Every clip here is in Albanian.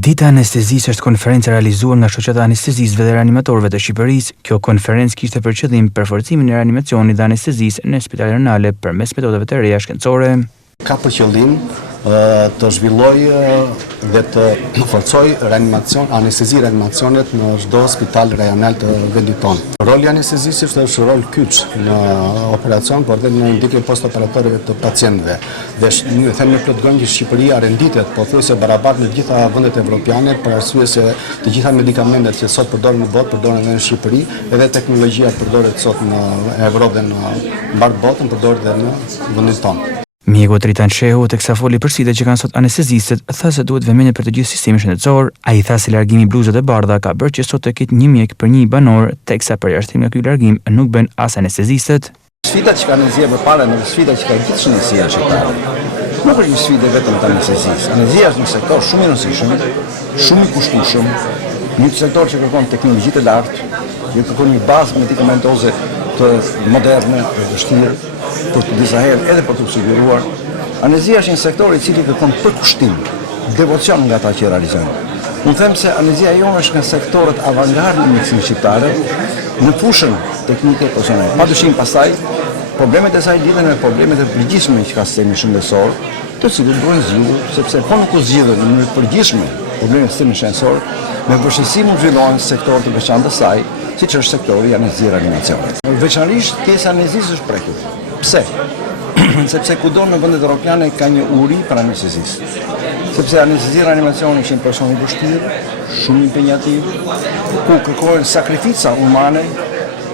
Dita anestezisë është konferencë realizuar nga Shoqata e Anestezistëve dhe Reanimatorëve të Shqipërisë. Kjo konferencë kishte për qëllim përforcimin e reanimacionit dhe anestezisë në spitalet rajonale përmes metodave të reja shkencore. Ka për qëllim të zhvilloj dhe të forcoj anestezi reanimacionet në çdo spital rajonal të vendit tonë. Roli anestezistit është rol kyç në operacion, por dhe në ndikjen postoperatore të pacientëve. Dhe ne them në plot gojë që Shqipëria renditet pothuajse barabartë në të gjitha vendet evropiane për arsye se të gjitha medikamentet që sot përdoren në botë përdoren edhe në Shqipëri, edhe teknologjia përdoret sot në Evropë dhe në mbar botën përdoret edhe në vendin tonë. Mjeku Tritan Shehu, teksa foli për sfidët që kanë sot anestezistët, tha se duhet vëmendje për të gjithë sistemin shëndetësor. Ai tha se largimi i bluzave të bardha ka bërë që sot të ketë një mjek për një banor, teksa përjashtim nga ky largim nuk bën as anestezistët. Sfidat që kanë nxjerrë përpara në sfidat që ka gjithë shëndetësia shqiptare. Nuk është një sfidë vetëm të anestezisë. Anestezia është një sektor shumë i rëndësishëm, shumë i kushtueshëm, një sektor që kërkon teknologji të lartë, që kërkon një bazë medikamentoze të moderne, të vështirë, për të disa herë edhe për të siguruar. Anestezia është një sektor i cili kërkon përkushtim, devocion nga ata që realizojnë. Unë them se anestezia jonë është nga sektorët avangardë në mjekësinë shqiptare në fushën teknike profesionale. Padyshim pastaj problemet e saj lidhen me problemet e përgjithshme që ka sistemi shëndetësor, të cilët duhen zgjidhur, sepse po nuk u zgjidhen në mënyrë përgjithshme problemet e sistemit shëndetësor, me vështirësi mund zhvillohen sektorë të veçantë të saj, siç është sektori i anestezisë reanimacionit. Veçanërisht pjesa e anestezisë është prekur. Pse? Sepse kudo në vendet europiane ka një uri për anestezistë. Sepse anestezia reanimacioni është një person i vështirë, shumë impenjativ, ku kërkohen sakrifica umane,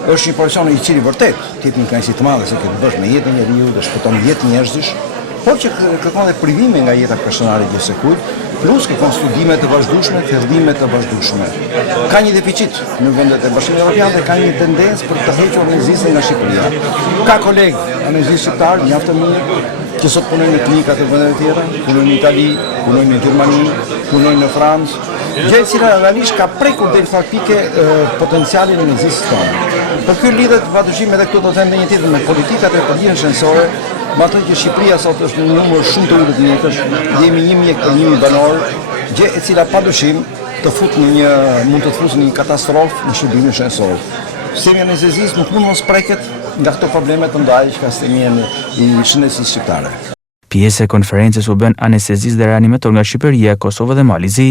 është një person i cili vërtet ketë një kënaqësi të madhe se ke të bësh me jetën e njeriu dhe shpëton jetë njerëzish, por që kërkon edhe privime nga jeta personale e gjithsekujt, plus kërkon studime të vazhdueshme, fillime të vazhdueshme. Ka një deficit në vendet e Bashkimit Evropian dhe ka një tendencë për të hequr anestezistën nga Shqipëria. Ka kolegë anestezistë shqiptar mjaft të mirë që sot punojnë në klinikat e vendeve tjera, punojnë në Itali, punojnë në Gjermani, punojnë në Francë, gjë e cila realisht ka prekur deri fakt pike potencialin e anestezisë tonë. Por ky lidhet padyshim edhe këtu do të them edhe një tjetër me politikat e përgjithshme shëndetësore, me atë që Shqipëria sot është në numër shumë të ulët mjekësh, jemi 1 mjek për 1.000 banor, gjë e cila padyshim mund të të fusë një katastrofë në shërbimin shëndetësor. Sistemi i anestezisë nuk mund mos preket nga këto probleme të mëdha që ka sistemi i shëndetësisë shqiptare. Pjesë e konferencës u bën anestezistë dhe reanimatorë nga Shqipëria, Kosovë dhe Malizi.